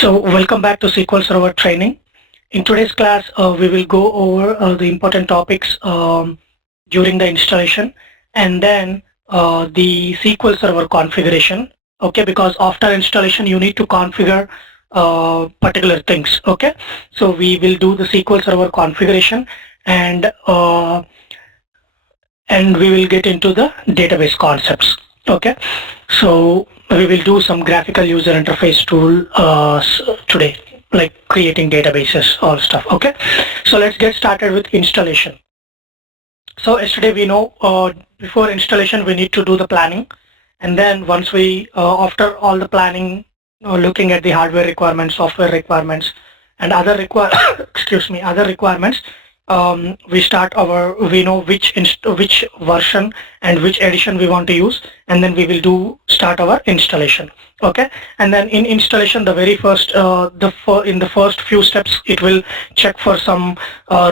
So welcome back to SQL Server training. In today's class, we will go over the important topics during the installation and then the SQL Server configuration. Okay, because after installation you need to configure particular things. Okay, so we will do the SQL Server configuration and we will get into the database concepts. Okay, so we will do some graphical user interface tool today, like creating databases, all stuff. Okay, so let's get started with installation. So yesterday we know before installation we need to do the planning, and then once we after all the planning, looking at the hardware requirements, software requirements, and other other requirements, we know which version and which edition we want to use, and then we will start our installation. Okay, and then in installation, the very first in the first few steps it will check for some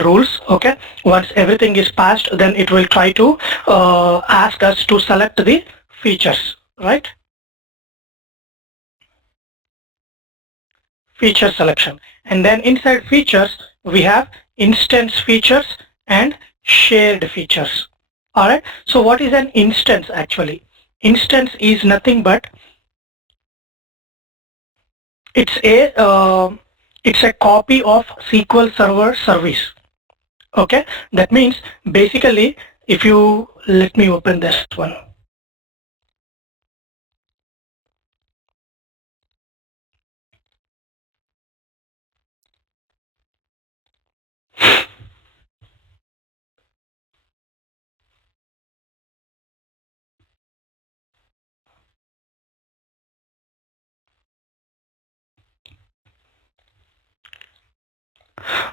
rules. Okay, once everything is passed, then it will try to ask us to select the features, right? Feature selection, and then inside features we have instance features and shared features. Alright, so what is an instance actually? Instance is nothing but it's a copy of SQL Server service. Okay, that means basically, if you let me open this one.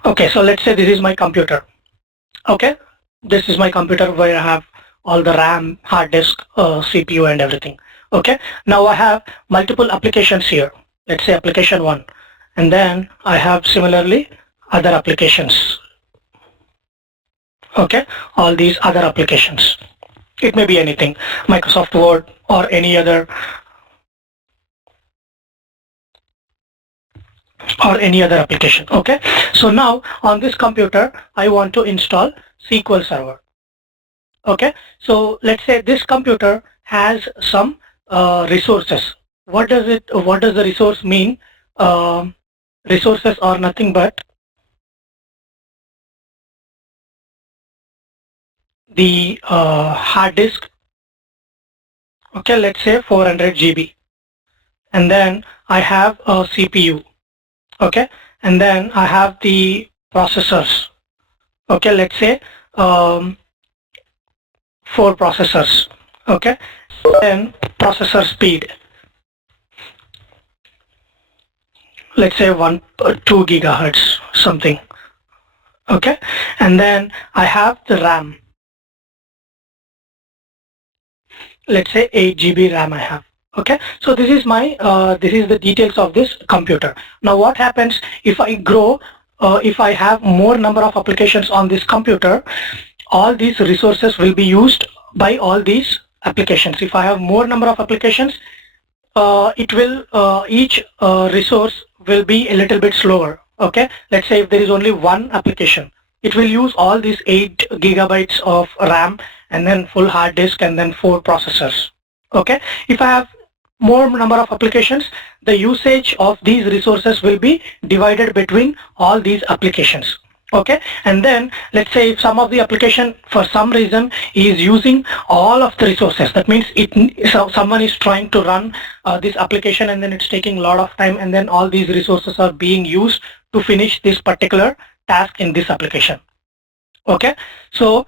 Okay, so let's say this is my computer. Okay, this is my computer where I have all the RAM, hard disk, CPU and everything. Okay, now I have multiple applications here. Let's say application 1, and then I have similarly other applications. Okay, all these other applications. It may be anything, Microsoft Word or any other application. Okay, so now on this computer I want to install SQL Server. Okay, so let's say this computer has some resources. What does the resource mean? Resources are nothing but the hard disk. Okay, let's say 400 GB, and then I have a CPU. Okay, and then I have the processors. Okay, let's say 4 processors. Okay, then processor speed, let's say 2 gigahertz something. Okay, and then I have the RAM, let's say 8 GB RAM I have. Okay, so this is my this is the details of this computer. Now what happens if I grow, if I have more number of applications on this computer, all these resources will be used by all these applications. If I have more number of applications, it will each resource will be a little bit slower. Okay, let's say if there is only one application, it will use all these 8 gigabytes of RAM and then full hard disk and then 4 processors. Okay, if I have more number of applications, the usage of these resources will be divided between all these applications. Okay, and then let's say if some of the application for some reason is using all of the resources, that means someone is trying to run this application and then it's taking a lot of time, and then all these resources are being used to finish this particular task in this application. Okay, so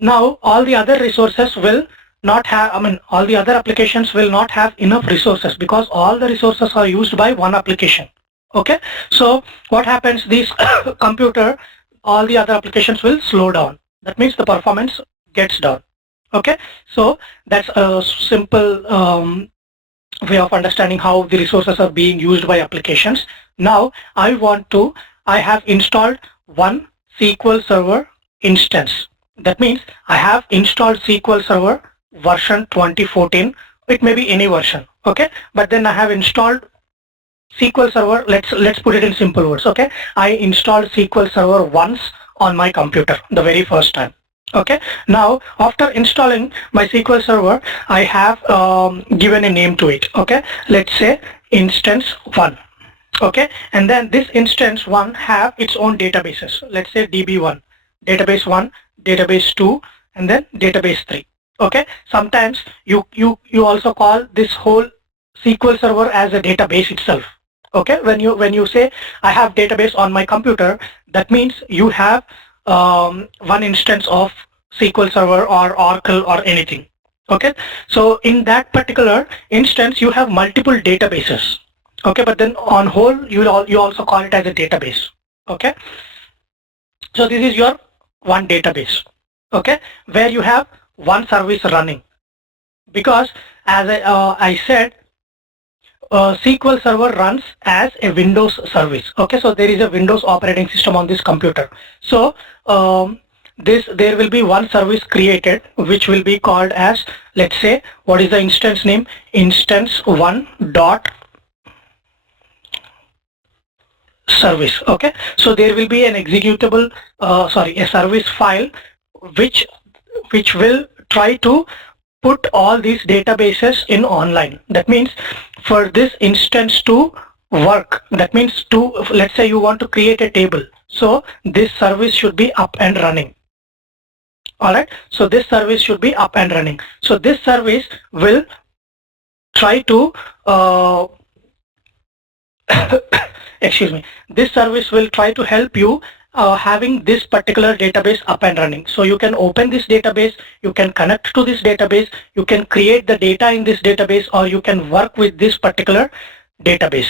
now all the other resources will not have, all the other applications will not have enough resources because all the resources are used by one application. Okay, so what happens, this computer, all the other applications will slow down. That means the performance gets down. Okay, so that's a simple way of understanding how the resources are being used by applications. Now I have installed one SQL Server instance. That means I have installed SQL Server version 2014. It may be any version. Okay, but then I have installed SQL Server, let's put it in simple words. Okay, I installed SQL Server once on my computer the very first time. Okay, now after installing my SQL Server, I have given a name to it. Okay, let's say instance 1. Okay, and then this instance 1 have its own databases. Let's say DB1, database 1, database 2, and then database 3. Okay, sometimes you also call this whole SQL Server as a database itself. Okay, when you say I have database on my computer, that means you have one instance of SQL Server or Oracle or anything. Okay, so in that particular instance you have multiple databases. Okay, but then on whole you also call it as a database. Okay, so this is your one database. Okay, where you have one service running, because as I said, SQL Server runs as a Windows service. Okay, so there is a Windows operating system on this computer. So there will be one service created which will be called as, let's say, what is the instance name? Instance 1 dot service. Okay, so there will be an executable, a service file which will try to put all these databases in online. That means for this instance to work, that means let's say you want to create a table, so this service should be up and running. Alright, so this service should be up and running. So this service will try to excuse me, this service will try to help you having this particular database up and running. So you can open this database, you can connect to this database, you can create the data in this database, or you can work with this particular database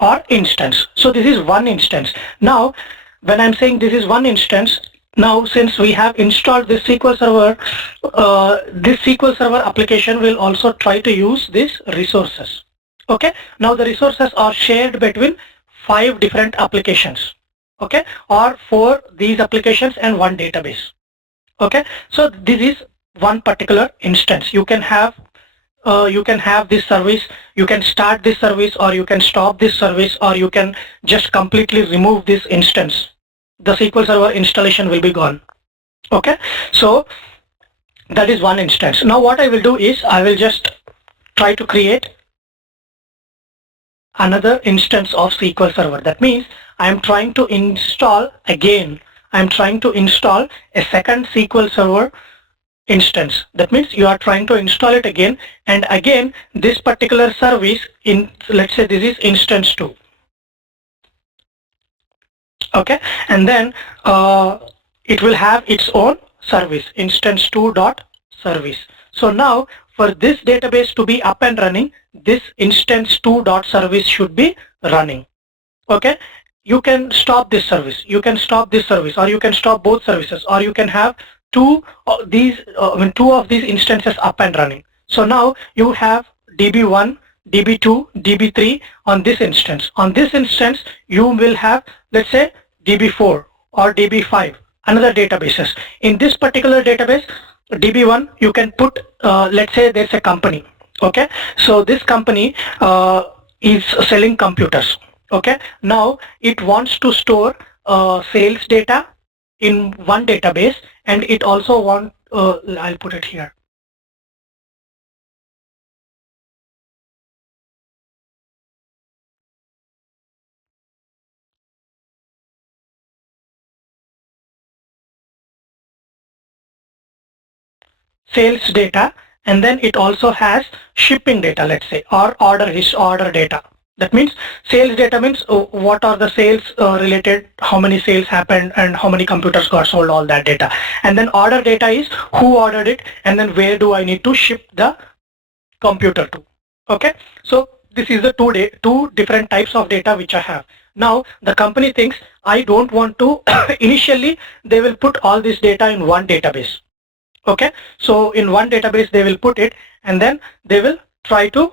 or instance. So this is one instance. Now when I'm saying this is one instance, now since we have installed this SQL Server, this SQL Server application will also try to use these resources. Okay, now the resources are shared between 5 different applications. Okay, or 4 these applications and one database. Okay, so this is one particular instance. You can have this service, you can start this service, or you can stop this service, or you can just completely remove this instance. The SQL Server installation will be gone. Okay, so that is one instance. Now what I will do is I will just try to create another instance of SQL Server. That means I am trying to install again. I am trying to install a second SQL Server instance. That means you are trying to install it again, and again this particular service in, let's say this is instance 2. Okay, and then it will have its own service, instance 2 dot service. So now for this database to be up and running, this instance 2 dot service should be running. Okay, you can stop this service, you can stop this service, or you can stop both services, or you can have two of these instances up and running. So now you have DB1, DB2, DB3 on this instance. On this instance you will have, let's say, DB4 or DB5, another databases. In this particular database, DB1, you can put, let's say there's a company. Okay, so this company is selling computers. Okay, now it wants to store sales data in one database, and it also want, I'll put it here. Sales data, and then it also has shipping data, let's say, or order data. That means sales data means what are the sales related, how many sales happened and how many computers got sold, all that data. And then order data is who ordered it, and then where do I need to ship the computer to. Okay, so this is the two different types of data which I have. Now the company thinks I don't want to initially they will put all this data in one database. Okay, so in one database they will put it, and then they will try to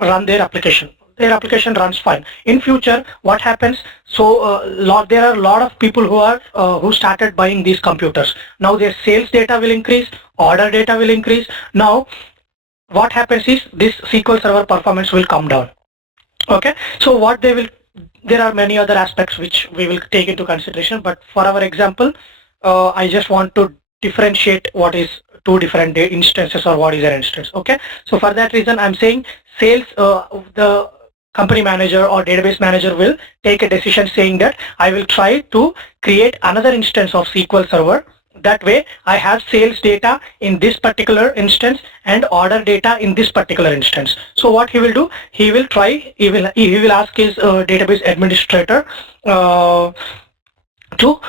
run their application. Their application runs fine. In future, what happens? So there are a lot of people who started buying these computers. Now their sales data will increase, order data will increase. Now what happens is this SQL Server performance will come down. Okay, so what they will, there are many other aspects which we will take into consideration, but for our example, I just want to differentiate what is two different instances or what is an instance. Okay, so for that reason I'm saying sales, the company manager or database manager will take a decision saying that I will try to create another instance of SQL Server. That way I have sales data in this particular instance and order data in this particular instance. So what he will do, he will ask his database administrator to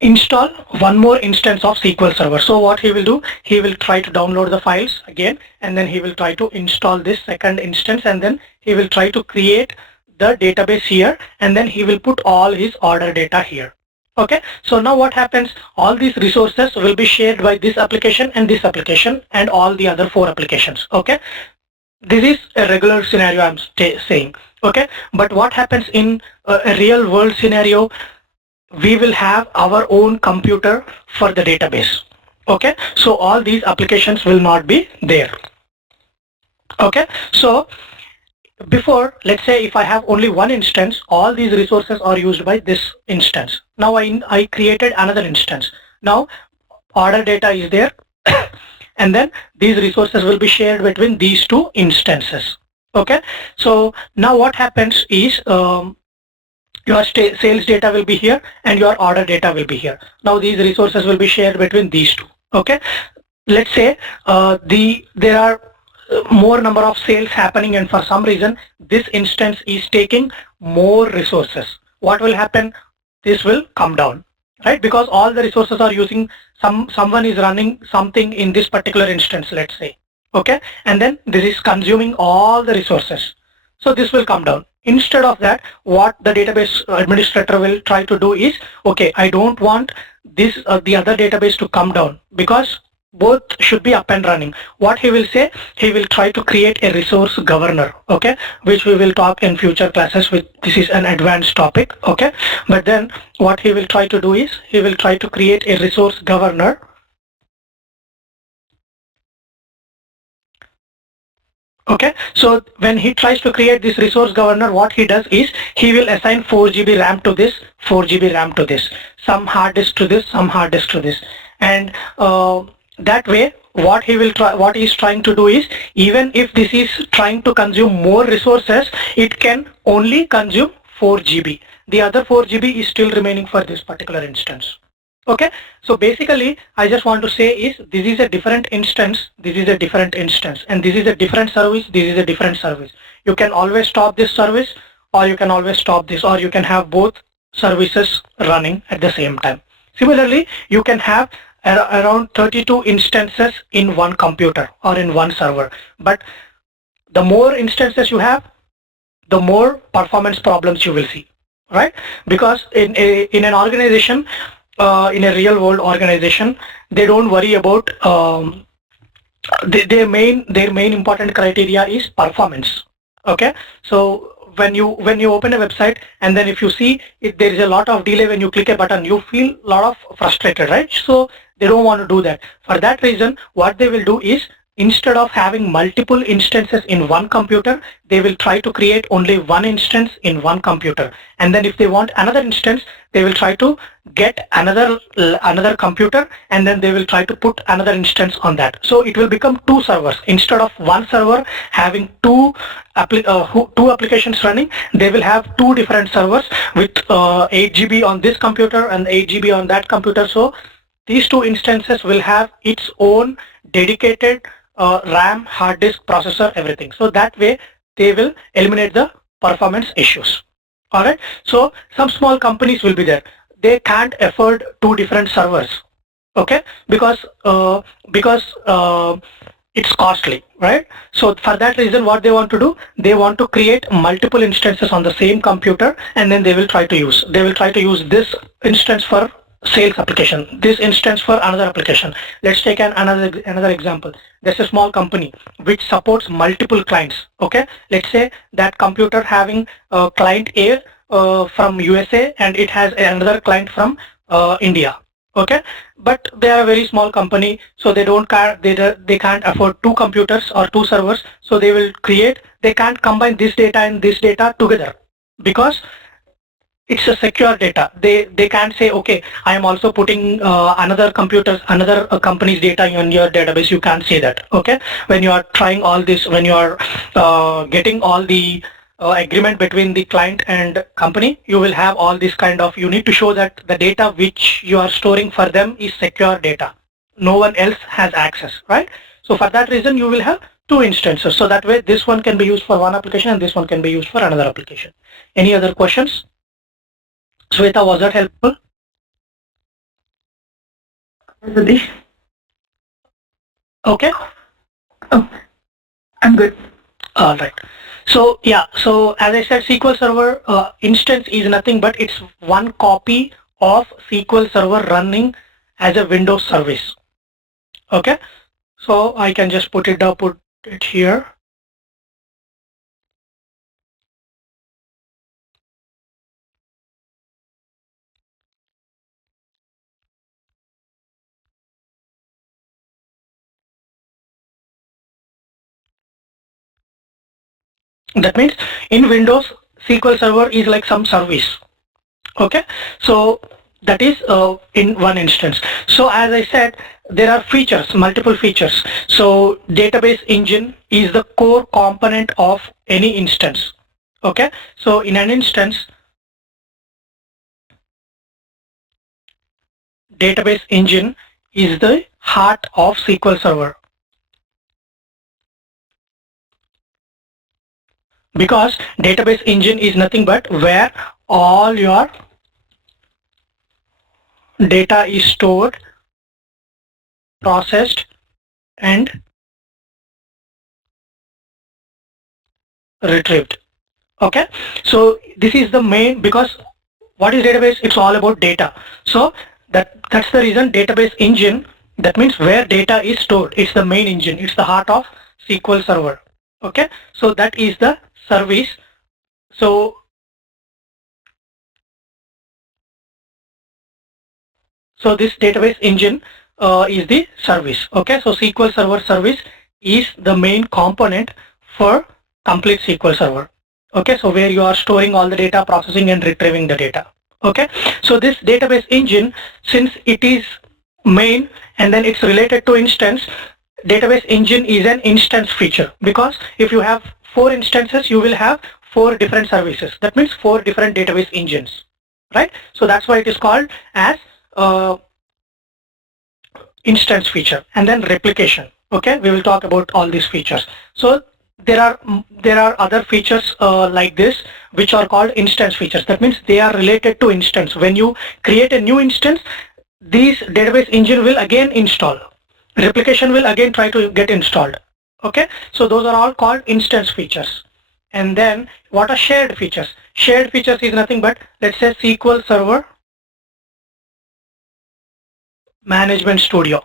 install one more instance of SQL Server. So what he will do, he will try to download the files again, and then he will try to install this second instance, and then he will try to create the database here, and then he will put all his order data here. Okay, so now what happens, all these resources will be shared by this application and all the other 4 applications. Okay, this is a regular scenario I'm saying. Okay, but what happens in a real world scenario, we will have our own computer for the database. Okay, so all these applications will not be there. Okay, so before, let's say if I have only one instance, all these resources are used by this instance. Now I created another instance. Now order data is there and then these resources will be shared between these 2 instances. Okay, so now what happens is your sales data will be here and your order data will be here. Now these resources will be shared between these 2. Okay, let's say there are more number of sales happening, and for some reason this instance is taking more resources. What will happen? This will come down, right? Because all the resources are using, someone is running something in this particular instance, let's say. Okay, and then this is consuming all the resources, so this will come down. Instead of that, what the database administrator will try to do is, okay, I don't want this the other database to come down because both should be up and running. What he will say, he will try to create a resource governor, okay, which we will talk in future classes with. This is an advanced topic, okay, but then what he will try to do is, he will try to create a resource governor. Okay, so when he tries to create this resource governor, what he does is, he will assign 4 GB RAM to this, 4 GB RAM to this, some hard disk to this, some hard disk to this, and that way what he is trying to do is, even if this is trying to consume more resources, it can only consume 4 GB. The other 4 GB is still remaining for this particular instance. Okay, so basically I just want to say is, this is a different instance, this is a different instance, and this is a different service, this is a different service. You can always stop this service, or you can always stop this, or you can have both services running at the same time. Similarly, you can have around 32 instances in one computer or in one server, but the more instances you have, the more performance problems you will see, right? Because in an organization, in a real world organization, they don't worry about their main important criteria is performance. Okay, so when you open a website and then if you see there is a lot of delay when you click a button, you feel a lot of frustrated, right? So they don't want to do that. For that reason, what they will do is, instead of having multiple instances in one computer, they will try to create only one instance in one computer, and then if they want another instance, they will try to get another computer, and then they will try to put another instance on that. So it will become 2 servers. Instead of one server having two applications running, they will have 2 different servers with 8 GB on this computer and 8 GB on that computer. So these 2 instances will have its own dedicated RAM, hard disk, processor, everything. So that way they will eliminate the performance issues. Alright, so some small companies will be there. They can't afford 2 different servers, okay, because it's costly, right? So for that reason, what they want to do, they want to create multiple instances on the same computer, and then they will try to use this instance for sales application, this instance for another application. Let's take another example. There's a small company which supports multiple clients. Okay, let's say that computer having client A from USA and it has another client from India. Okay, but they are a very small company, so they can't afford 2 computers or 2 servers. So they will create they can't combine this data and this data together because it's a secure data. They can't say, okay, I am also putting another company's data in your database. You can't say that. Okay, when you are trying all this, when you are getting all the agreement between the client and company, you will have all this kind of, you need to show that the data which you are storing for them is secure data. No one else has access, right? So for that reason, you will have two instances. So that way, this one can be used for one application and this one can be used for another application. Any other questions? Sweta, was that helpful? Satish. Okay. Oh, I'm good. All right. So yeah, so as I said, SQL Server instance is nothing but it's one copy of SQL Server running as a Windows service. Okay. So I can just put it here. That means in Windows, SQL Server is like some service. Okay, so that is in one instance. So as I said, there are features, multiple features. So database engine is the core component of any instance. Okay, so in an instance, database engine is the heart of SQL Server. Because database engine is nothing but where all your data is stored, processed, and retrieved. Okay, so this is the main, because what is database? It's all about data. So that's the reason database engine, that means where data is stored. It's the main engine. It's the heart of SQL Server. Okay, so that is the service. So this database engine is the service. Okay, so SQL Server service is the main component for complete SQL Server. Okay, so where you are storing all the data, processing and retrieving the data. Okay, so this database engine, since it is main and then it's related to instance, database engine is an instance feature, because if you have 4 instances, you will have 4 different services. That means 4 different database engines, right? So that's why it is called as instance feature. And then replication. Okay, we will talk about all these features. So there are other features like this, which are called instance features. That means they are related to instance. When you create a new instance, this database engine will again install. Replication will again try to get installed. Okay, so those are all called instance features. And then what are shared features? Shared features is nothing but, let's say, SQL Server Management Studio.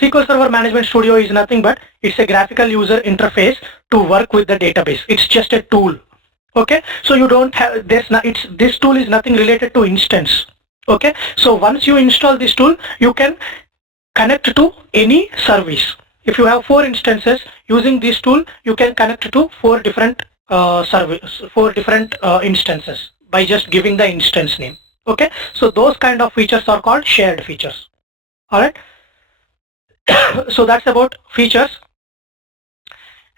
SQL Server Management Studio is nothing but it's a graphical user interface to work with the database. It's just a tool. Okay, so you don't have this tool is nothing related to instance. Okay, so once you install this tool, you can connect to any service. If you have 4 instances using this tool, you can connect to 4 different instances by just giving the instance name. Okay, so those kind of features are called shared features. All right. So that's about features,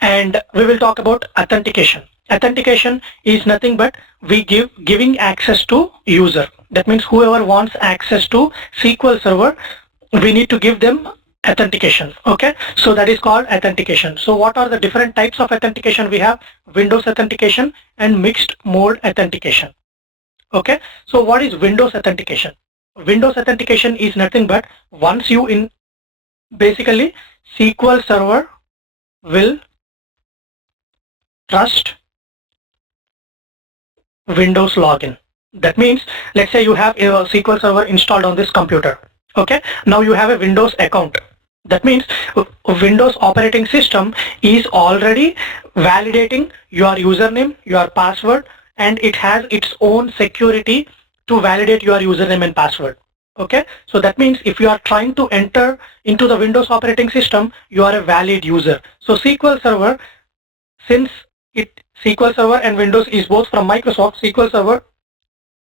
and we will talk about authentication. Authentication is nothing but giving access to user. That means whoever wants access to SQL Server, we need to give them authentication. Okay, so that is called authentication. So what are the different types of authentication? We have Windows authentication and mixed mode authentication. Okay, so what is Windows authentication? Windows authentication is nothing but once you basically SQL Server will trust Windows login. That means, let's say you have a SQL Server installed on this computer. Okay, now you have a Windows account. That means Windows operating system is already validating your username, your password, and it has its own security to validate your username and password. Okay, so that means if you are trying to enter into the Windows operating system, you are a valid user. So SQL Server, since SQL Server and Windows is both from Microsoft. SQL Server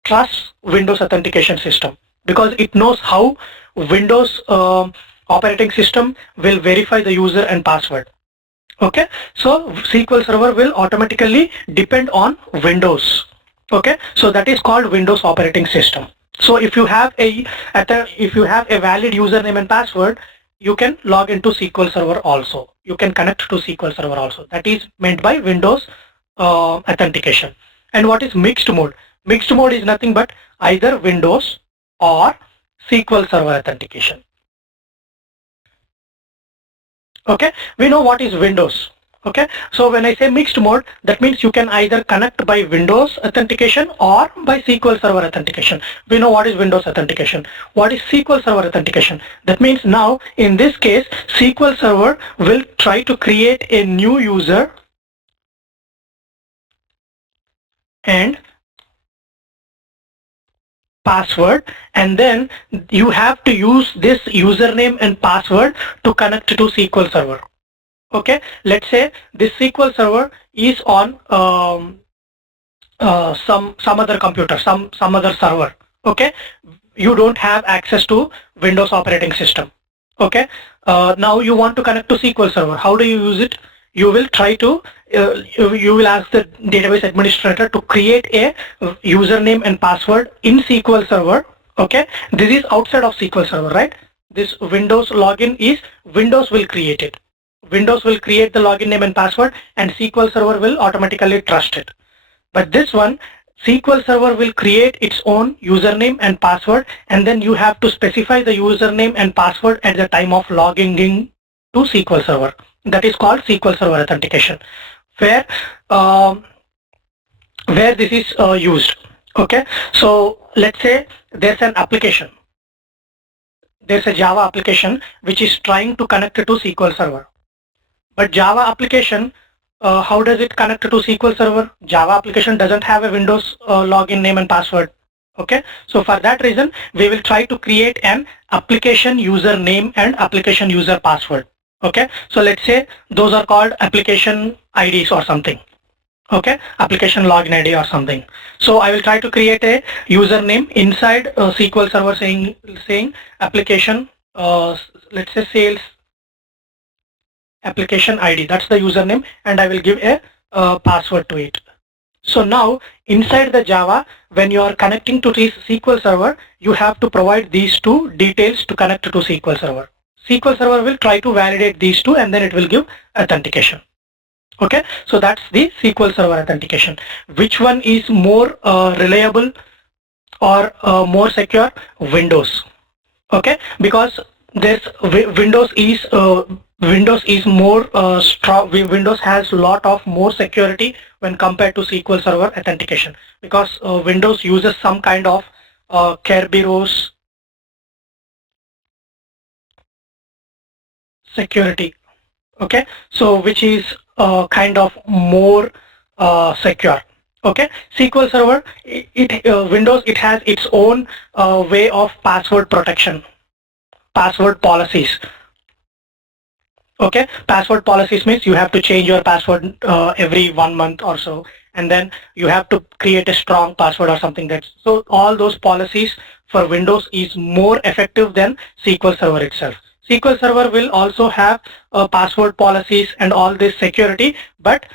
trusts Windows authentication system because it knows how Windows operating system will verify the user and password. Okay, so SQL Server will automatically depend on Windows. Okay, so that is called Windows operating system. So if you have a valid username and password, you can log into SQL Server also. You can connect to SQL Server also. That is meant by Windows authentication. And what is mixed mode? Mixed mode is nothing but either Windows or SQL Server authentication. Okay, we know what is Windows. Okay, so when I say mixed mode, that means you can either connect by Windows authentication or by SQL Server authentication. We know what is Windows authentication. What is SQL Server authentication? That means now in this case, SQL Server will try to create a new user and password, and then you have to use this username and password to connect to SQL Server. Okay, let's say this SQL Server is on some other computer, some other server. Okay, you don't have access to Windows operating system. Okay, now you want to connect to SQL Server. How do you use it? You will try to you will ask the database administrator to create a username and password in SQL Server. Okay, this is outside of SQL Server, right? This Windows login is Windows will create it. Windows will create the login name and password, and SQL Server will automatically trust it. But this one, SQL Server will create its own username and password, and then you have to specify the username and password at the time of logging in to SQL Server. That is called SQL Server authentication, where this is used. Okay, so let's say there's an application. There's a Java application which is trying to connect to SQL Server. But Java application, how does it connect to SQL Server? Java application doesn't have a Windows login name and password. Okay, so for that reason, we will try to create an application user name and application user password. Okay, so let's say those are called application IDs or something. Okay, application login ID or something. So I will try to create a username inside SQL Server saying application, let's say sales application ID. That's the username, and I will give a password to it. So now inside the Java, when you are connecting to this SQL Server, you have to provide these two details to connect to SQL Server. SQL Server will try to validate these two, and then it will give authentication. Okay, so that's the SQL Server authentication. Which one is more reliable or more secure? Windows. Okay, because this Windows is more strong. Windows has a lot of more security when compared to SQL Server authentication, because Windows uses some kind of Kerberos security. Okay, so which is kind of more secure. Okay, SQL Server, Windows, it has its own way of password protection, password policies. Okay, password policies means you have to change your password every 1 month or so, and then you have to create a strong password or something. So all those policies for Windows is more effective than SQL Server itself. SQL Server will also have password policies and all this security, but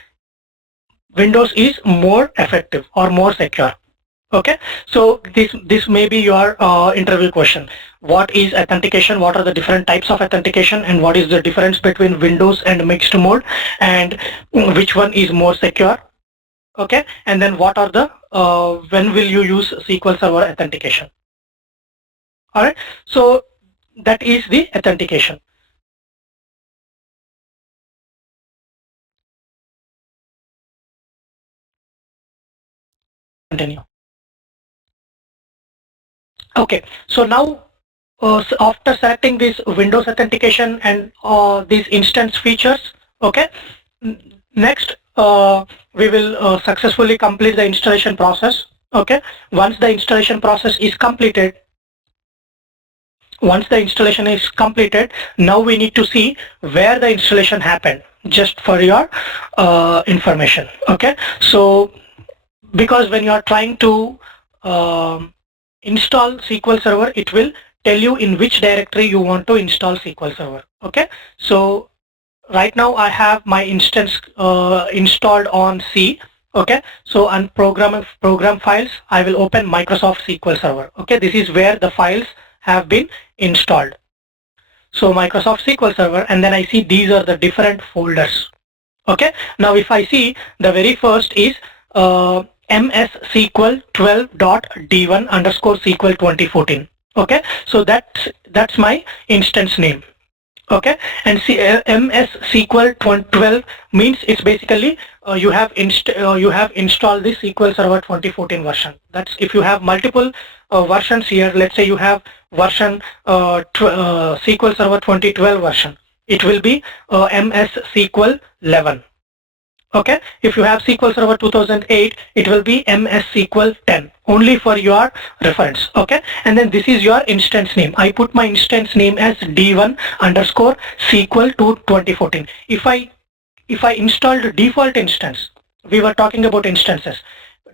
Windows is more effective or more secure. Okay, so this may be your interview question. What is authentication? What are the different types of authentication, and what is the difference between Windows and mixed mode, and which one is more secure? Okay, and then what are the when will you use SQL Server authentication? All right, so that is the authentication. Continue. Okay, so now so after selecting this Windows authentication and these instance features, okay, next we will successfully complete the installation process. Okay, once the installation process is completed, now we need to see where the installation happened. just for your information. Okay, so because when you are trying to install SQL Server, it will tell you in which directory you want to install SQL Server. Okay, so right now I have my instance installed on C. Okay, so on program files, I will open Microsoft SQL Server. Okay, this is where the files have been installed. So Microsoft SQL Server, and then I see these are the different folders. Okay, now if I see, the very first is msql12.d1 underscore SQL 2014. Okay, so that's my instance name. Okay, and see, MS SQL 12 means it's basically you have installed the SQL Server 2014 version. That's if you have multiple versions here. Let's say you have version SQL Server 2012 version. It will be MS SQL 11. Okay, if you have SQL Server 2008, it will be MS SQL 10, only for your reference. Okay, and then this is your instance name. I put my instance name as D1 underscore SQL to 2014. If I installed default instance, we were talking about instances,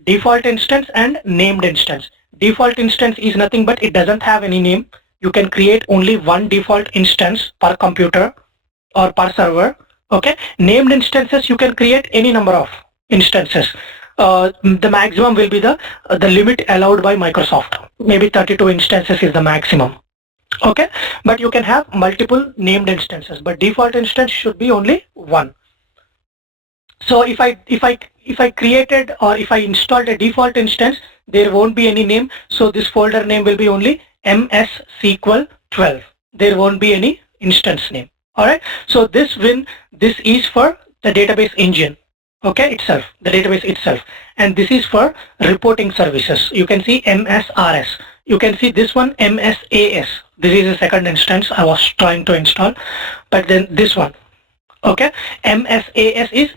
default instance and named instance. Default instance is nothing but it doesn't have any name. You can create only one default instance per computer or per server. Okay, named instances, you can create any number of instances. The maximum will be the limit allowed by Microsoft. Maybe 32 instances is the maximum. Okay, but you can have multiple named instances, but default instance should be only one. So if I created or if I installed a default instance, there won't be any name. So this folder name will be only MS SQL 12. There won't be any instance name. Alright, so this is for the database engine, okay, itself, the database itself, and this is for reporting services. You can see MSRS. You can see this one MSAS. This is the second instance I was trying to install, but then this one, okay, MSAS is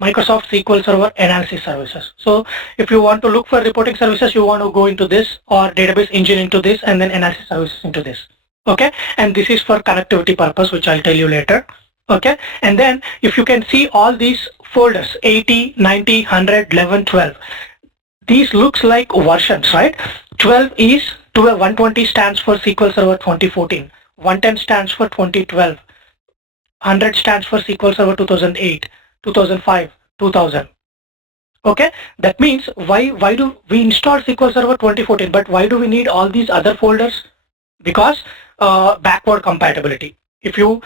Microsoft SQL Server Analysis Services. So if you want to look for reporting services, you want to go into this, or database engine into this, and then analysis services into this. Okay, and this is for connectivity purpose, which I'll tell you later. Okay, and then if you can see all these folders 80, 90, 100, 11, 12, these looks like versions, right? 12 is 120 stands for SQL Server 2014, 110 stands for 2012, 100 stands for SQL Server 2008, 2005, 2000. Okay, that means why do we install SQL Server 2014, but why do we need all these other folders? Because backward compatibility. If you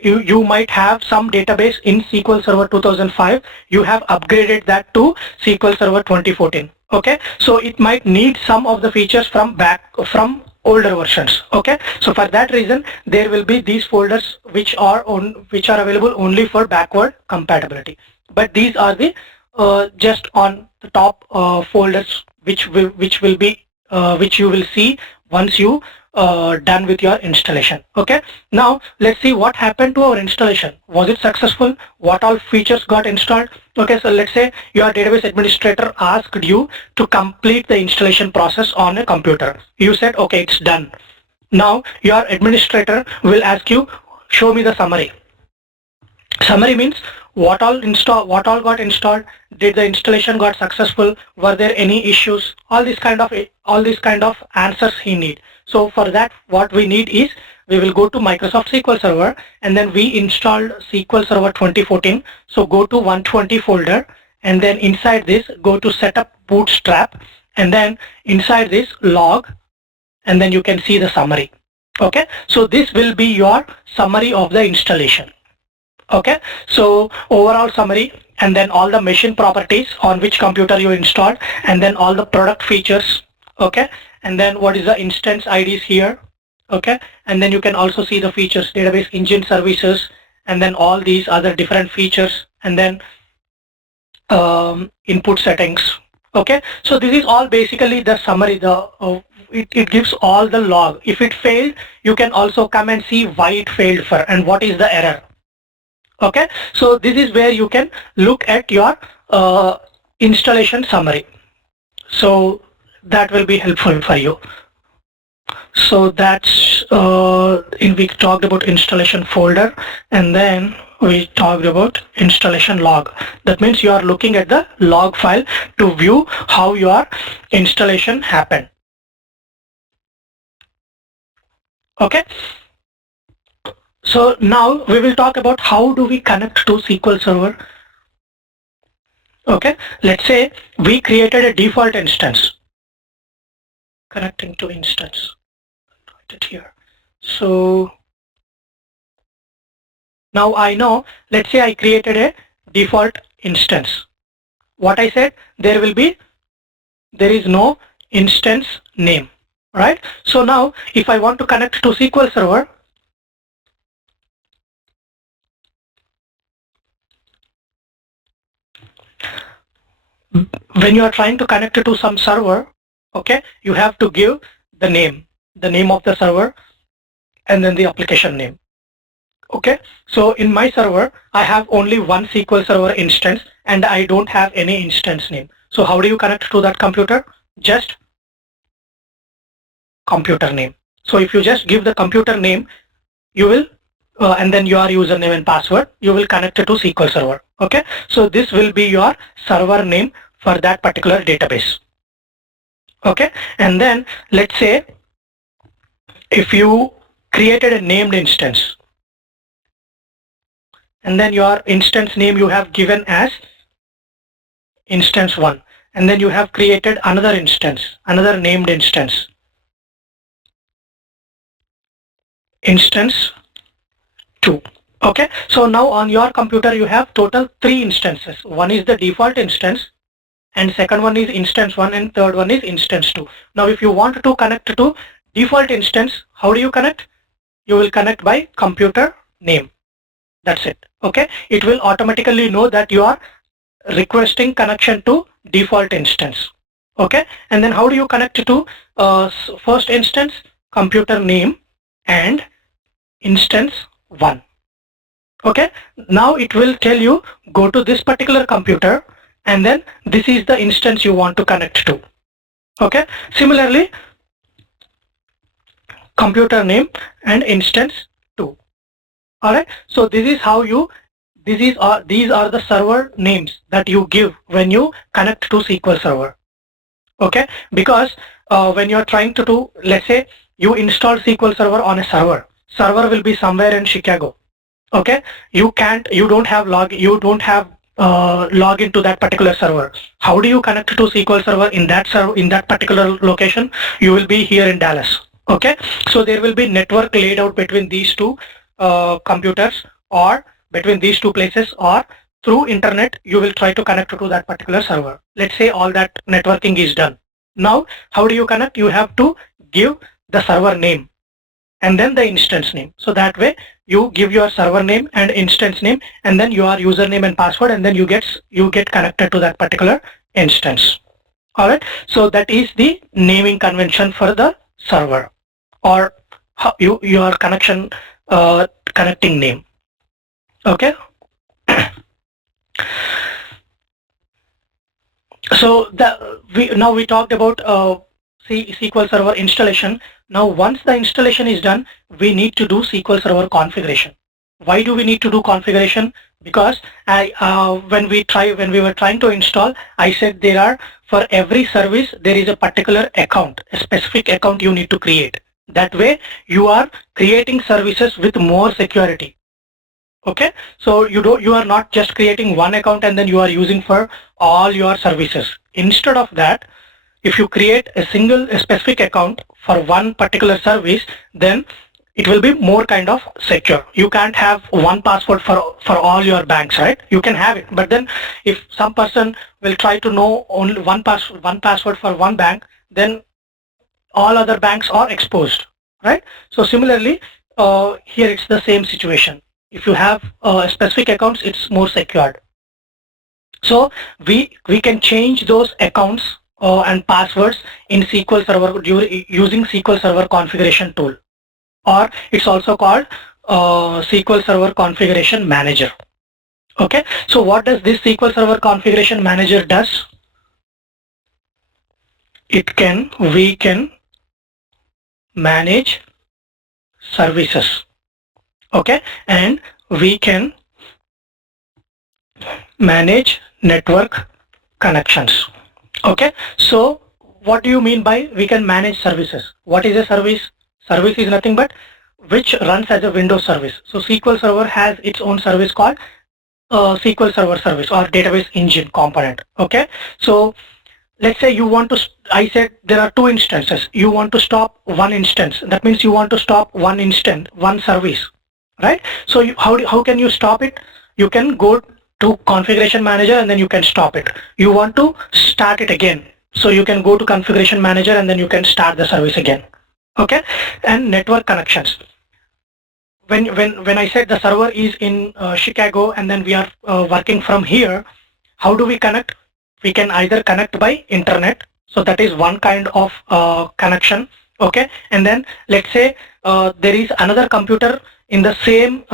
you might have some database in SQL Server 2005, you have upgraded that to SQL Server 2014. Okay, so it might need some of the features from older versions. Okay, so for that reason there will be these folders which are available only for backward compatibility. But these are the just on the top folders which you will see once you done with your installation. Okay, now let's see what happened to our installation. Was it successful? What all features got installed? Okay, so let's say your database administrator asked you to complete the installation process on a computer. You said okay, it's done. Now your administrator will ask you, show me the summary. Summary means what all got installed, did the installation got successful, were there any issues, all these kind of answers he need. So for that, what we need is, we will go to Microsoft SQL Server, and then we installed SQL Server 2014. So go to 120 folder, and then inside this go to setup bootstrap, and then inside this log, and then you can see the summary. Okay, so this will be your summary of the installation. Okay, so overall summary, and then all the machine properties on which computer you installed, and then all the product features. Okay, and then what is the instance IDs here. Okay, and then you can also see the features, database engine services, and then all these other different features, and then input settings. Okay, so this is all basically the summary. It gives all the log. If it failed, you can also come and see why it failed for and what is the error. Okay, so this is where you can look at your installation summary. So that will be helpful for you. So that's we talked about installation folder, and then we talked about installation log. That means you are looking at the log file to view how your installation happened. Okay. So now we will talk about how do we connect to SQL Server. Okay. Let's say we created a default instance. Connecting to instance. Write it here. So now I know, let's say I created a default instance. What I said, there is no instance name, right? So now if I want to connect to SQL Server, when you are trying to connect to some server, okay, you have to give the name of the server, and then the application name. Okay, so in my server, I have only one SQL Server instance and I don't have any instance name. So how do you connect to that computer? Just computer name. So if you just give the computer name, you will, and then your username and password, you will connect it to SQL Server. Okay, so this will be your server name for that particular database. Okay, and then let's say if you created a named instance, and then your instance name you have given as instance 1, and then you have created another instance, another named instance 2. Okay, so now on your computer you have total 3 instances. One is the default instance, and second one is instance 1, and third one is instance 2. Now if you want to connect to default instance, how do you connect? You will connect by computer name. That's it. Okay, it will automatically know that you are requesting connection to default instance. Okay, and then how do you connect to first instance? Computer name and instance 1. Okay, now it will tell you go to this particular computer, and then this is the instance you want to connect to. Okay, similarly computer name and instance 2. Alright, so this is how you, these are the server names that you give when you connect to SQL Server. Okay, because when you're trying to do, let's say you install SQL Server on a server will be somewhere in Chicago. Okay, you don't have log into that particular server. How do you connect to SQL Server in that particular location? You will be here in Dallas. Okay, so there will be network laid out between these two computers, or between these two places, or through internet you will try to connect to that particular server. Let's say all that networking is done. Now how do you connect? You have to give the server name and then the instance name. So that way you give your server name and instance name, and then your username and password, and then you get connected to that particular instance. Alright, so that is the naming convention for the server, or your connection connecting name. Okay. So now we talked about SQL Server installation. Now once the installation is done, we need to do SQL Server configuration. Why do we need to do configuration? Because when we were trying to install, I said for every service there is a particular account, a specific account you need to create. That way you are creating services with more security. Okay, so you are not just creating one account and then you are using for all your services. Instead of that, if you create a specific account for one particular service, then it will be more kind of secure. You can't have one password for all your banks, right? You can have it, but then if some person will try to know only one password for one bank, then all other banks are exposed, right? So similarly, here it's the same situation. If you have specific accounts, it's more secured. So we can change those accounts and passwords in SQL Server using SQL Server Configuration tool, or it's also called SQL Server Configuration Manager. Okay, so what does this SQL Server Configuration Manager does? We can manage services. Okay, and we can manage network connections. Okay, so what do you mean by we can manage services? What is a service? Service is nothing but which runs as a Windows service. So SQL Server has its own service called SQL Server Service or database engine component. Okay, so let's say you want to, I said there are two instances. You want to stop one instance. That means you want to stop one instance, one service, right? So how can you stop it? You can go to configuration manager and then you can stop it. You want to start it again. So you can go to configuration manager and then you can start the service again. Okay, and network connections. When I said the server is in Chicago and then we are working from here, how do we connect? We can either connect by internet, so that is one kind of connection. Okay, and then let's say there is another computer in the same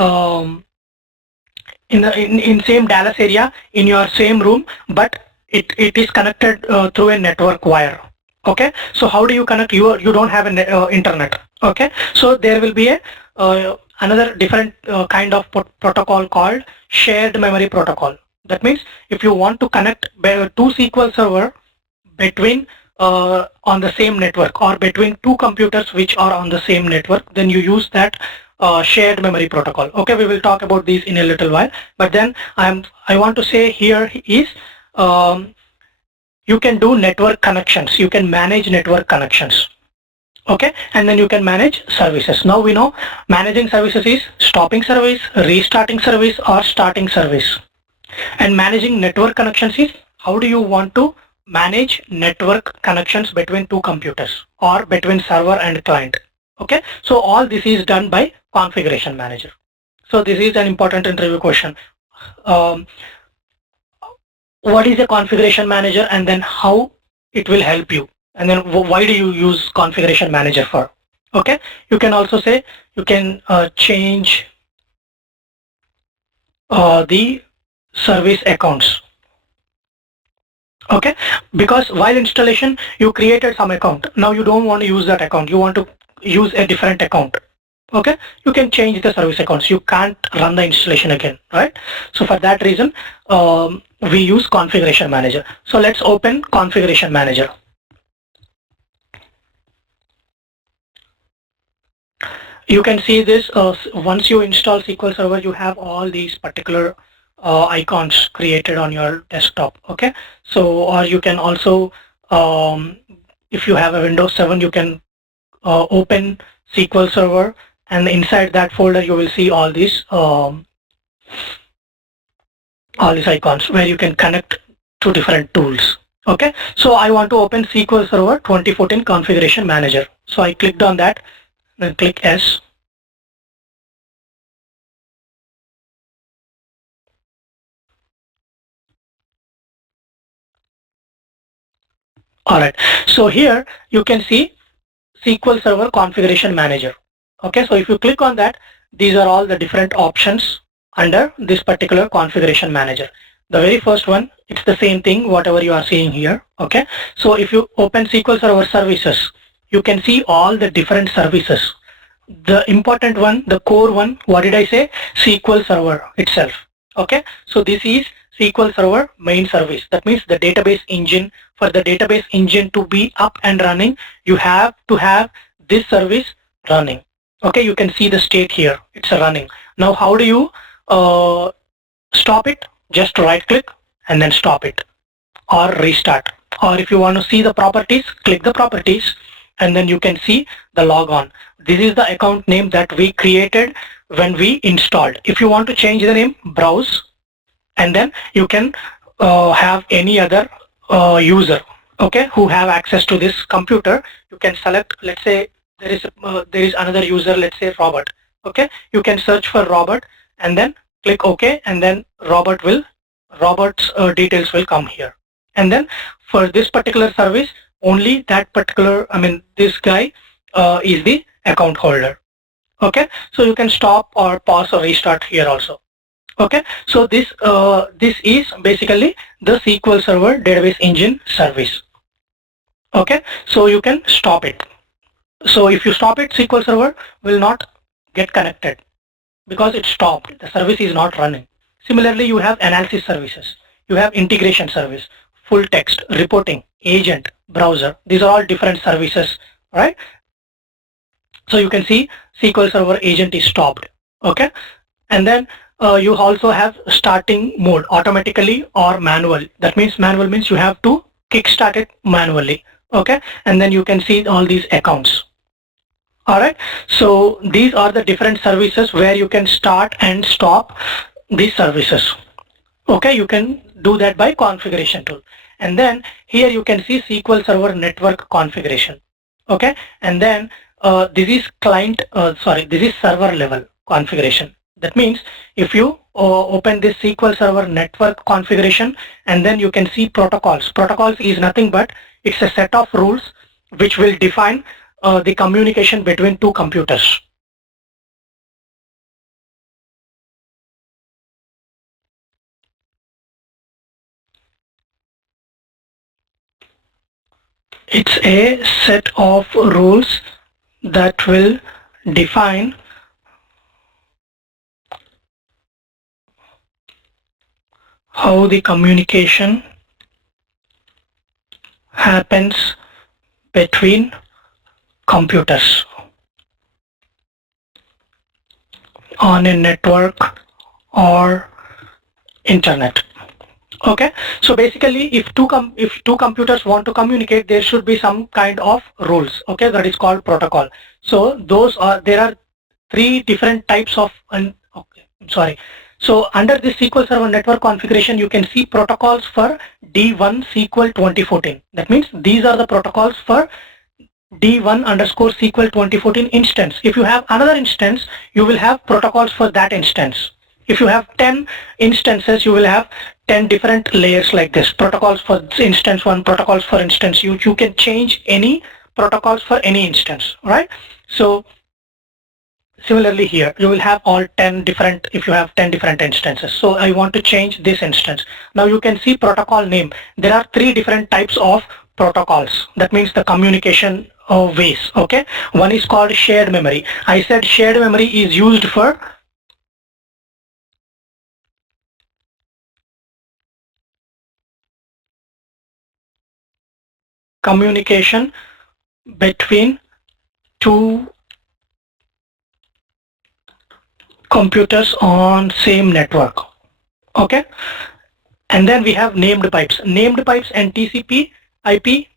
in same Dallas area in your same room, but it is connected through a network wire. Okay, so how do you connect? You don't have an internet. Okay, so there will be a another different kind of protocol called shared memory protocol. That means if you want to connect two SQL server between on the same network or between two computers which are on the same network, then you use that shared memory protocol. Okay, we will talk about these in a little while, but then I want to say here is you can do network connections, you can manage network connections. Okay, and then you can manage services. Now we know managing services is stopping service, restarting service, or starting service. And managing network connections is how do you want to manage network connections between two computers or between server and client. Okay, so all this is done by configuration manager. So this is an important interview question. What is a configuration manager and then how it will help you, and then why do you use configuration manager for? Okay, you can also say you can change the service accounts. Okay, because while installation you created some account, now you don't want to use that account, you want to use a different account. Okay, you can change the service accounts, you can't run the installation again, right? So for that reason we use configuration manager. So let's open configuration manager. You can see this once you install SQL Server, you have all these particular icons created on your desktop. Okay, so or you can also if you have a Windows 7, you can open SQL Server, and inside that folder you will see all these icons where you can connect to different tools. Okay, so I want to open SQL Server 2014 Configuration Manager. So I clicked on that, then click S. Alright, so here you can see SQL Server Configuration Manager. Okay, so if you click on that, these are all the different options under this particular configuration manager. The very first one, it's the same thing whatever you are seeing here. Okay, so if you open SQL Server Services, you can see all the different services. The important one, the core one, what did I say? SQL Server itself. Okay, so this is SQL Server main service. That means the database engine. For the database engine to be up and running, you have to have this service running. Okay, you can see the state here, it's running. Now how do you stop it? Just right click and then stop it or restart. Or if you want to see the properties, click the properties and then you can see the logon. This is the account name that we created when we installed. If you want to change the name, browse, and then you can have any other user, okay, who have access to this computer. You can select, let's say there is another user, let's say Robert. Okay, you can search for Robert and then click OK, and then Robert's details will come here. And then for this particular service, only that particular, this guy is the account holder. Okay, so you can stop or pause or restart here also. Okay, so this is basically the SQL Server Database Engine service. Okay, so you can stop it. So if you stop it, SQL Server will not get connected because it's stopped. The service is not running. Similarly, you have analysis services. You have integration service, full text, reporting, agent, browser. These are all different services, right? So you can see SQL Server agent is stopped. Okay. And then you also have starting mode automatically or manual. That means manual means you have to kickstart it manually. Okay. And then you can see all these accounts. Alright, so these are the different services where you can start and stop these services. Okay, you can do that by configuration tool. And then here you can see SQL Server Network configuration. Okay, and then this is this is server level configuration. That means if you open this SQL Server Network configuration, and then you can see protocols. Protocols is nothing but it's a set of rules which will define the communication between two computers. It's a set of rules that will define how the communication happens between computers on a network or internet. Okay, so basically if two computers want to communicate, there should be some kind of rules. Okay, that is called protocol. So there are three different types of so under this SQL Server Network configuration, you can see protocols for D1 SQL 2014. That means these are the protocols for D1 underscore SQL 2014 instance. If you have another instance, you will have protocols for that instance. If you have 10 instances, you will have 10 different layers like this. Protocols for instance 1, protocols for instance you can change any protocols for any instance, right? So similarly here, you will have all 10 different, if you have 10 different instances. So I want to change this instance. Now you can see protocol name. There are 3 different types of protocols. That means the communication ways, okay? One is called shared memory. I said shared memory is used for communication between two computers on same network, okay? And then we have named pipes. Named pipes and TCP IP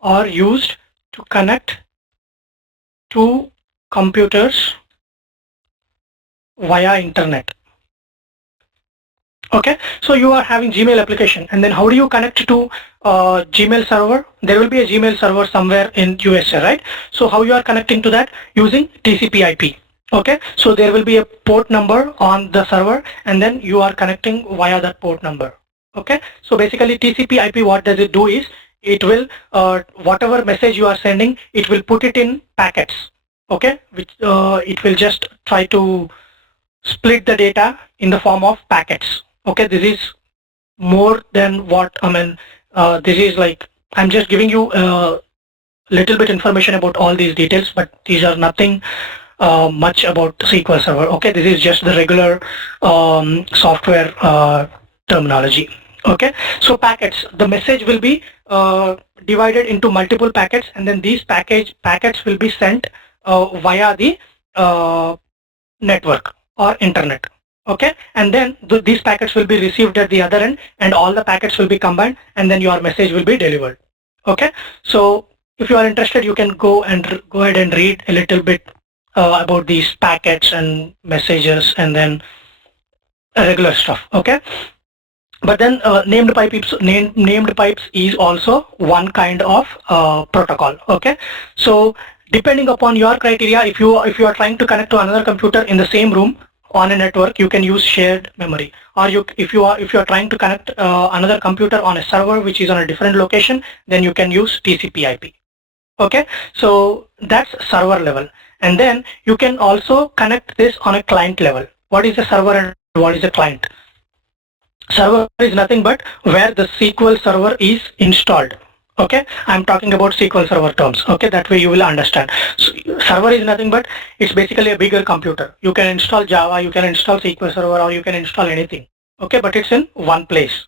are used to connect two computers via internet. Okay, so you are having Gmail application, and then how do you connect to Gmail server? There will be a Gmail server somewhere in USA, right? So how you are connecting to that? Using TCP IP. Okay, so there will be a port number on the server, and then you are connecting via that port number. Okay, so basically TCP IP, what does it do is, it will whatever message you are sending, it will put it in packets. Okay, which it will just try to split the data in the form of packets. Okay, this is more than what I mean. This is like, I'm just giving you a little bit information about all these details, but these are nothing much about SQL Server. Okay, this is just the regular software terminology. Okay, so packets, the message will be divided into multiple packets, and then these packets will be sent via the network or internet. Okay, and then these packets will be received at the other end, and all the packets will be combined, and then your message will be delivered. Okay, so if you are interested, you can go ahead and read a little bit about these packets and messages, and then regular stuff. Okay, but then named pipes is also one kind of protocol. Okay, so depending upon your criteria, if you are trying to connect to another computer in the same room on a network, you can use shared memory. Or if you are trying to connect another computer on a server which is on a different location, then you can use TCP IP. Okay, so that's server level. And then you can also connect this on a client level. What is a server and what is a client? Server is nothing but where the SQL Server is installed. Okay, I'm talking about SQL Server terms. Okay, that way you will understand. So, server is nothing but it's basically a bigger computer. You can install Java, you can install SQL Server, or you can install anything. Okay, but it's in one place.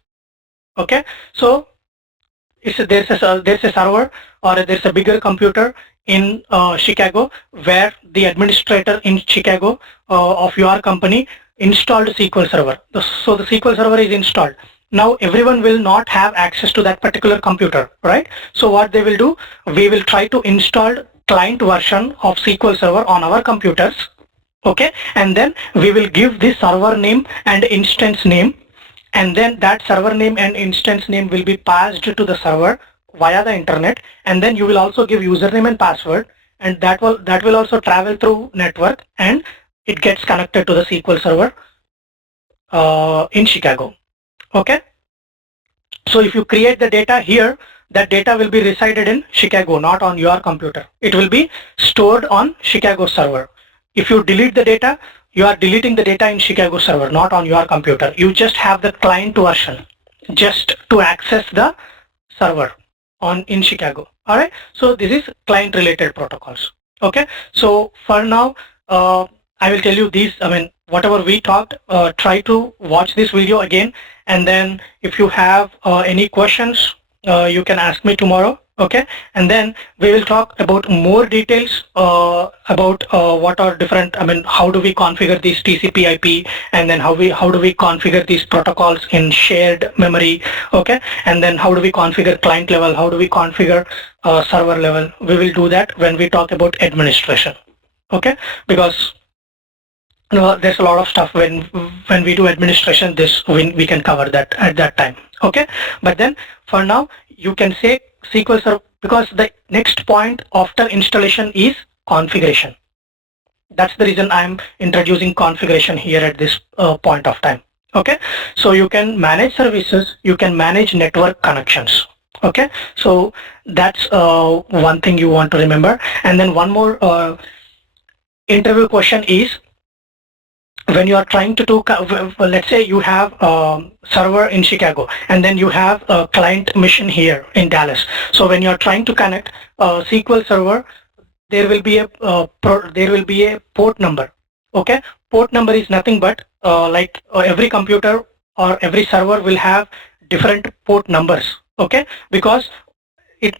Okay, so there's a server or there's a bigger computer in Chicago where the administrator in Chicago of your company installed SQL Server. So the SQL Server is installed. Now everyone will not have access to that particular computer, right? So what they will do, we will try to install client version of SQL Server on our computers. Okay, and then we will give the server name and instance name, and then that server name and instance name will be passed to the server via the internet, and then you will also give username and password, and that will also travel through network, and it gets connected to the SQL Server in Chicago. Okay, so if you create the data here, that data will be resided in Chicago, not on your computer. It will be stored on Chicago server. If you delete the data, you are deleting the data in Chicago server, not on your computer. You just have the client version just to access the server in Chicago. All right, so this is client related protocols. Okay, so for now I will tell you these, whatever we talked, try to watch this video again, and then if you have any questions, you can ask me tomorrow. Okay, and then we will talk about more details about what are different, how do we configure these TCP IP, and then how do we configure these protocols in shared memory. Okay, and then how do we configure client level, how do we configure server level. We will do that when we talk about administration. Okay, because there's a lot of stuff when we do administration, this we can cover that at that time. Okay, but then for now you can say SQL Server, because the next point after installation is configuration. That's the reason I'm introducing configuration here at this point of time. Okay, so you can manage services, you can manage network connections. Okay, so that's one thing you want to remember. And then one more interview question is, when you are trying to do, let's say you have a server in Chicago and then you have a client mission here in Dallas. So when you are trying to connect a SQL Server, there will be a port number. Okay, port number is nothing but every computer or every server will have different port numbers. Okay, because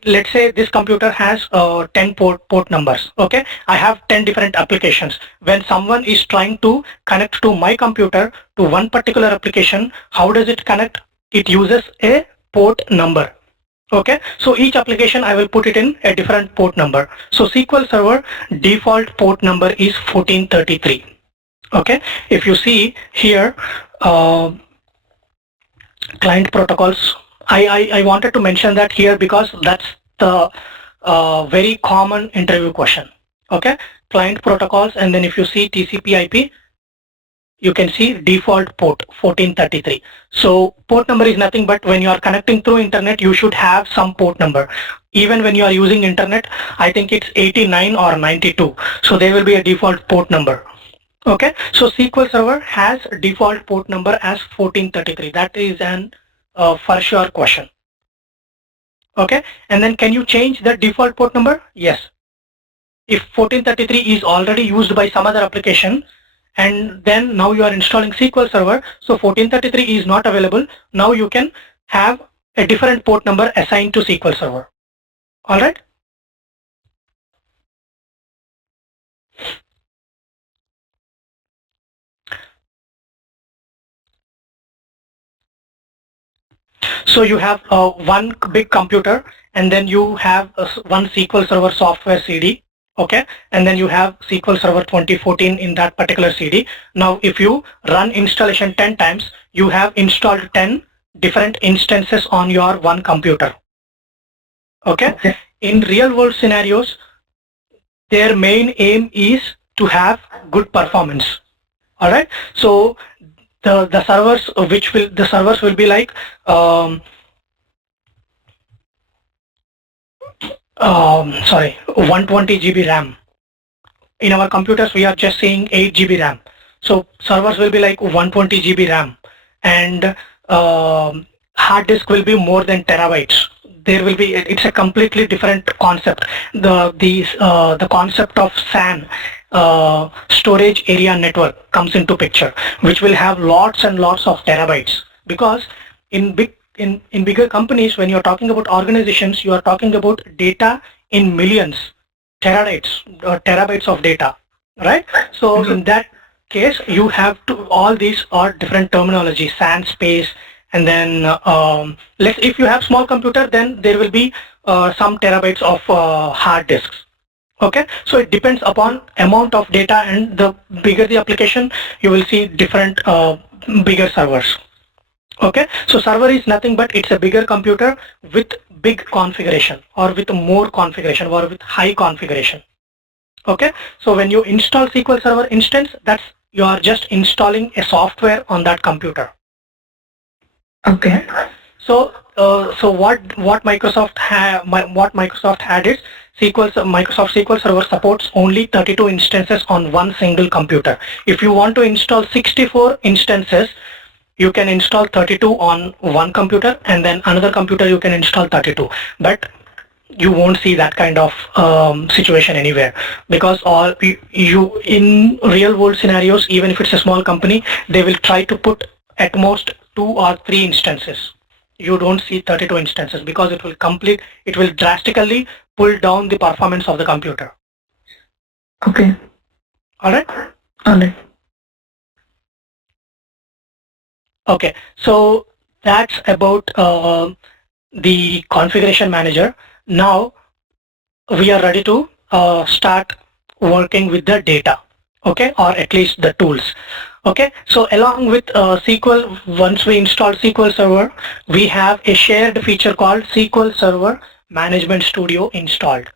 let's say this computer has 10 port numbers. Okay, I have 10 different applications. When someone is trying to connect to my computer to one particular application, how does it connect? It uses a port number. Okay, so each application I will put it in a different port number. So SQL Server default port number is 1433. Okay, if you see here, client protocols, I wanted to mention that here because that's the very common interview question. Okay, client protocols, and then if you see TCP IP, you can see default port 1433. So port number is nothing but when you are connecting through internet, you should have some port number. Even when you are using internet, I think it's 89 or 92. So there will be a default port number. Okay, so SQL Server has default port number as 1433. That is an for sure question. Okay, and then can you change the default port number? Yes. If 1433 is already used by some other application, and then now you are installing SQL Server, so 1433 is not available. Now you can have a different port number assigned to SQL Server. All right. So you have one big computer, and then you have one SQL Server software CD. Okay, and then you have SQL Server 2014 in that particular CD. Now if you run installation 10 times, you have installed 10 different instances on your one computer. Okay, in real world scenarios, their main aim is to have good performance. All right, so the servers will be like sorry, 120 GB RAM. In our computers, we are just saying 8 GB RAM. So servers will be like 120 GB RAM, and hard disk will be more than terabytes. There will be, it's a completely different concept. The concept of SAN, storage area network, comes into picture, which will have lots and lots of terabytes. Because in bigger companies, when you're talking about organizations, you are talking about data in millions, terabytes of data, right? So in that case, you have to, all these are different terminology, SAN space, and then if you have small computer, then there will be some terabytes of hard disks. Okay, so it depends upon amount of data, and the bigger the application, you will see different bigger servers. Okay, so server is nothing but it's a bigger computer with big configuration, or with more configuration, or with high configuration. Okay, so when you install SQL Server instance, that's, you are just installing a software on that computer. Okay. So what Microsoft had is Microsoft SQL Server supports only 32 instances on one single computer. If you want to install 64 instances, you can install 32 on one computer, and then another computer you can install 32. But you won't see that kind of situation anywhere, because all you in real world scenarios, even if it's a small company, they will try to put at most 2 or 3 instances. You don't see 32 instances, because it will drastically pull down the performance of the computer. Okay. All right. Okay, so that's about the configuration manager. Now we are ready to start working with the data, okay, or at least the tools. Okay, so along with SQL, once we install SQL Server, we have a shared feature called SQL Server Management Studio installed.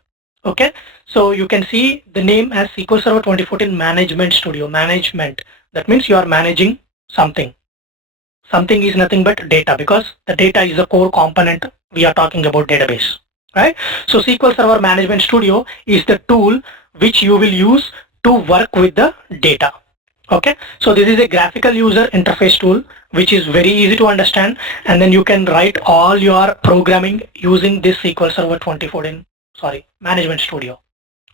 Okay, so you can see the name as SQL Server 2014 Management Studio. Management, that means you are managing something. Something is nothing but data, because the data is the core component. We are talking about database, right? So SQL Server Management Studio is the tool which you will use to work with the data. Okay, so this is a graphical user interface tool which is very easy to understand, and then you can write all your programming using this SQL Server 2014 Management Studio.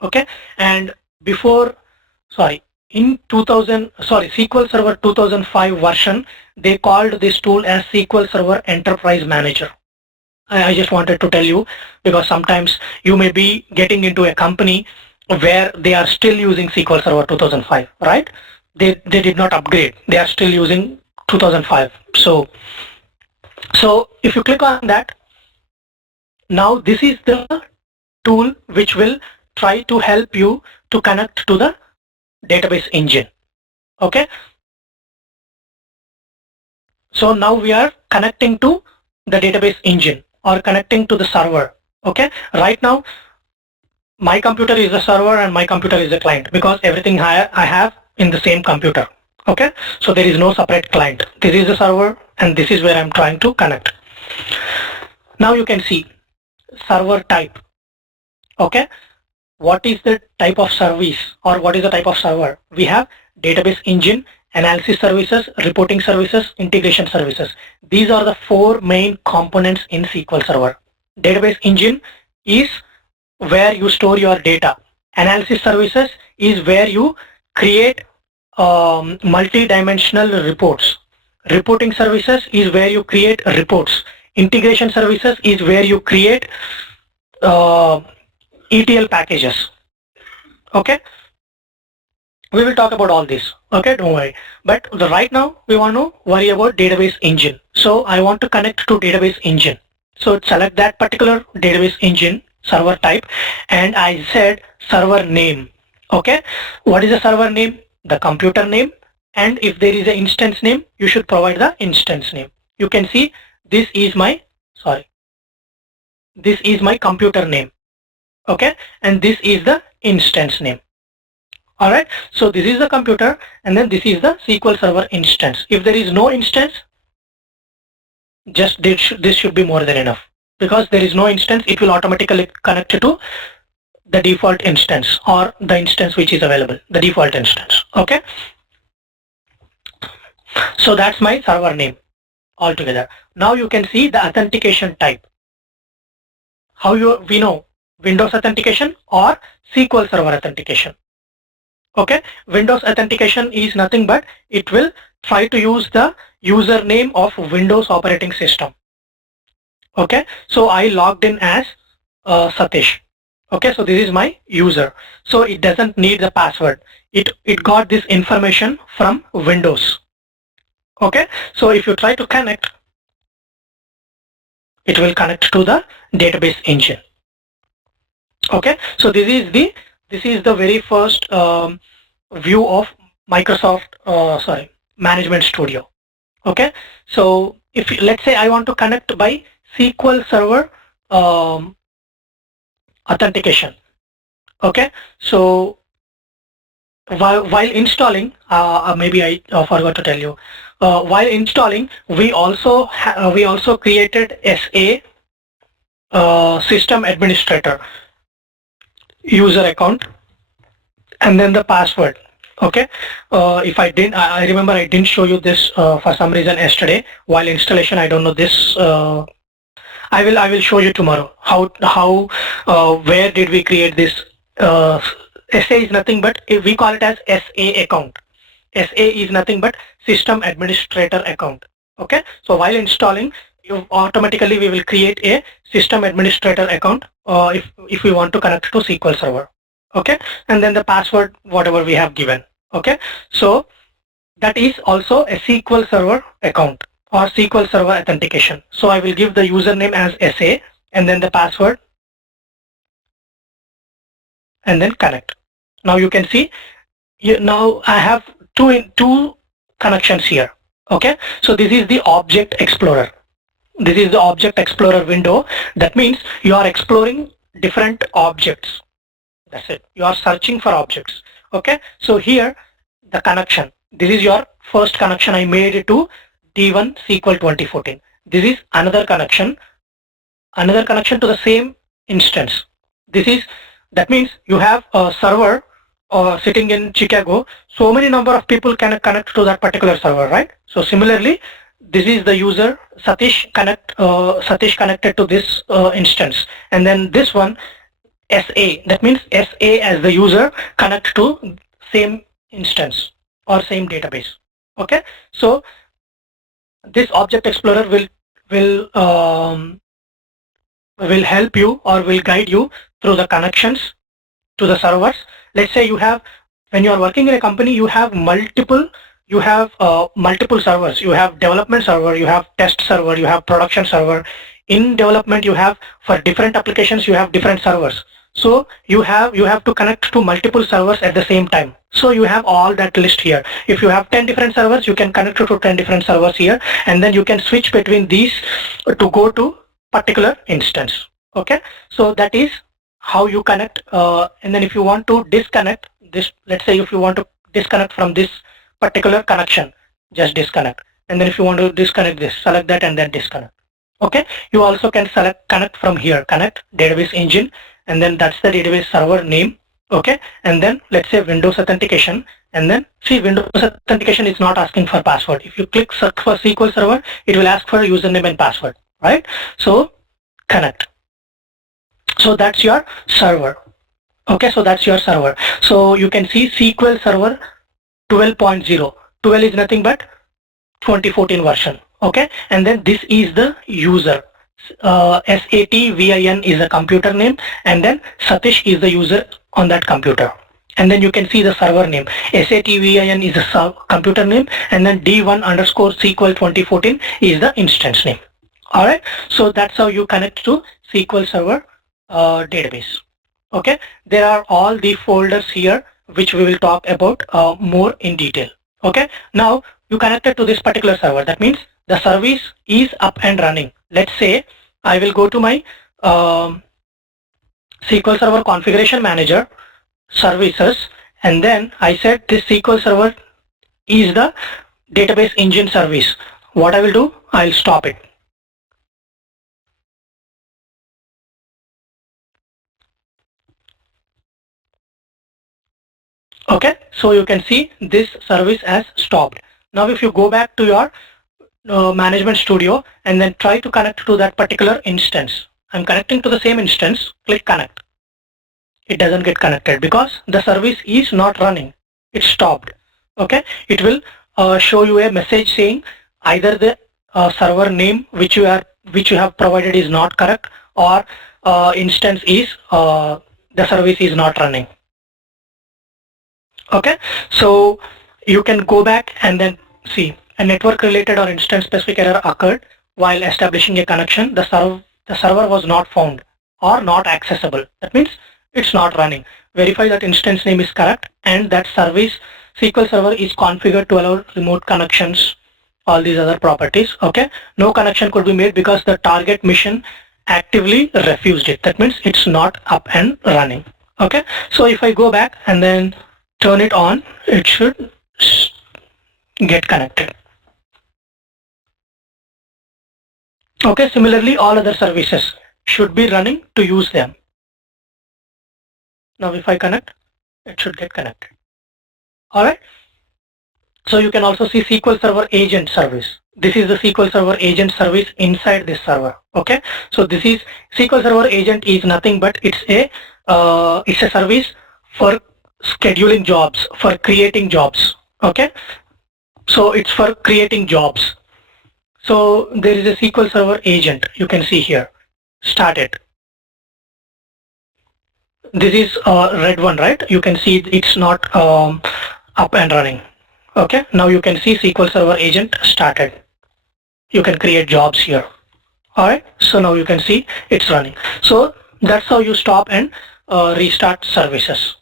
Okay, and in SQL Server 2005 version, they called this tool as SQL Server Enterprise Manager. I just wanted to tell you, because sometimes you may be getting into a company where they are still using SQL Server 2005, right? They did not upgrade. They are still using 2005. So if you click on that, now this is the tool which will try to help you to connect to the database engine. Okay, so now we are connecting to the database engine, or connecting to the server. Okay, right now my computer is the server and my computer is the client, because everything I have in the same computer. Okay, so there is no separate client. This is the server and this is where I'm trying to connect. Now you can see server type. Okay, what is the type of service, or what is the type of server? We have database engine, analysis services, reporting services, integration services. These are the 4 main components in SQL Server. Database engine is where you store your data. Analysis services is where you create multi-dimensional reports. Reporting services is where you create reports. Integration services is where you create ETL packages. Okay, we will talk about all this. Okay, don't worry. But right now we want to worry about database engine. So I want to connect to database engine. So select that particular database engine server type, and I said server name. Okay, what is the server name? The computer name, and if there is an instance name, you should provide the instance name. You can see this is my computer name. Okay, and this is the instance name. Alright, so this is the computer, and then this is the SQL Server instance. If there is no instance, just this should be more than enough, because there is no instance, it will automatically connect to the default instance, or the instance which is available, the default instance. Okay, so that's my server name. altogether. Now you can see the authentication type. How we know Windows authentication or SQL Server authentication. Okay, Windows authentication is nothing but it will try to use the username of Windows operating system. Okay, so I logged in as Satish. Okay, so this is my user. So it doesn't need the password. It got this information from Windows. Okay, so if you try to connect, it will connect to the database engine. Okay, so this is the very first view of Microsoft Management Studio. Okay, so if let's say I want to connect by SQL Server authentication. Okay, so while installing, maybe I forgot to tell you, while installing we also created SA system administrator user account and then the password. Okay, if I remember I didn't show you this for some reason yesterday while installation. I don't know this. I will show you tomorrow how where did we create this. SA is nothing but we call it as SA account. SA is nothing but system administrator account. Okay, so while installing, automatically we will create a system administrator account if we want to connect to SQL Server. Okay, and then the password whatever we have given. Okay, so that is also a SQL Server account or SQL Server authentication. So I will give the username as SA and then the password and then connect. Now you can see now I have two connections here. Okay, so this is the Object Explorer. This is the Object Explorer window. That means you are exploring different objects. That's it. You are searching for objects. Okay, so here the connection. This is your first connection I made to D1 SQL 2014. This is another connection to the same instance. That means you have a server sitting in Chicago. So many number of people can connect to that particular server, right? So similarly, this is the user Satish connected to this instance, and then this one SA. That means SA as the user connect to same instance or same database. Okay, so this Object Explorer will help you or will guide you through the connections to the servers. Let's say when you are working in a company, you have multiple servers. You have development server, you have test server, you have production server. In development, you have for different applications, you have different servers. So you have to connect to multiple servers at the same time. So you have all that list here. If you have 10 different servers, you can connect to 10 different servers here, and then you can switch between these to go to particular instance. Okay, so that is how you connect. And then if you want to disconnect this, let's say if you want to disconnect from this particular connection, just disconnect. And then if you want to disconnect this, select that and then disconnect. Okay, you also can select connect from here, connect database engine, and then that's the database server name. Okay, and then let's say Windows authentication, and then see Windows authentication is not asking for password. If you click search for SQL Server, it will ask for username and password, right? So connect. So that's your server. Okay, so that's your server. So you can see SQL Server 12.0. 12 is nothing but 2014 version. Okay, and then this is the user. SATVIN is the computer name, and then Satish is the user on that computer. And then you can see the server name. SATVIN is the computer name, and then D1 underscore SQL 2014 is the instance name. Alright, so that's how you connect to SQL Server database. Okay, there are all the folders here which we will talk about more in detail. Okay, now you connected to this particular server. That means the service is up and running. Let's say I will go to my SQL Server Configuration Manager services, and then I said this SQL Server is the database engine service. What I will do, I'll stop it. Okay, so you can see this service has stopped. Now if you go back to your management studio and then try to connect to that particular instance. I'm connecting to the same instance, click connect. It doesn't get connected because the service is not running. It's stopped. Okay, it will show you a message saying either the server name which you have provided is not correct, or instance is the service is not running. Okay, so you can go back and then see a network related or instance specific error occurred while establishing a connection. The server was not found or not accessible. That means it's not running. Verify that instance name is correct and that service SQL Server is configured to allow remote connections, all these other properties. Okay, no connection could be made because the target mission actively refused it. That means it's not up and running. Okay, so if I go back and then turn it on, it should get connected. Okay, similarly all other services should be running to use them. Now if I connect, it should get connected. Alright, so you can also see SQL Server Agent service. This is the SQL Server Agent service inside this server. Okay, so this is SQL Server Agent is nothing but it's a service for scheduling jobs, for creating jobs. Okay, so it's for creating jobs. So there is a SQL Server Agent, you can see here. Start it. This is a red one, right? You can see it's not up and running. Okay, now you can see SQL Server Agent started. You can create jobs here. Alright, so now you can see it's running. So that's how you stop and restart services.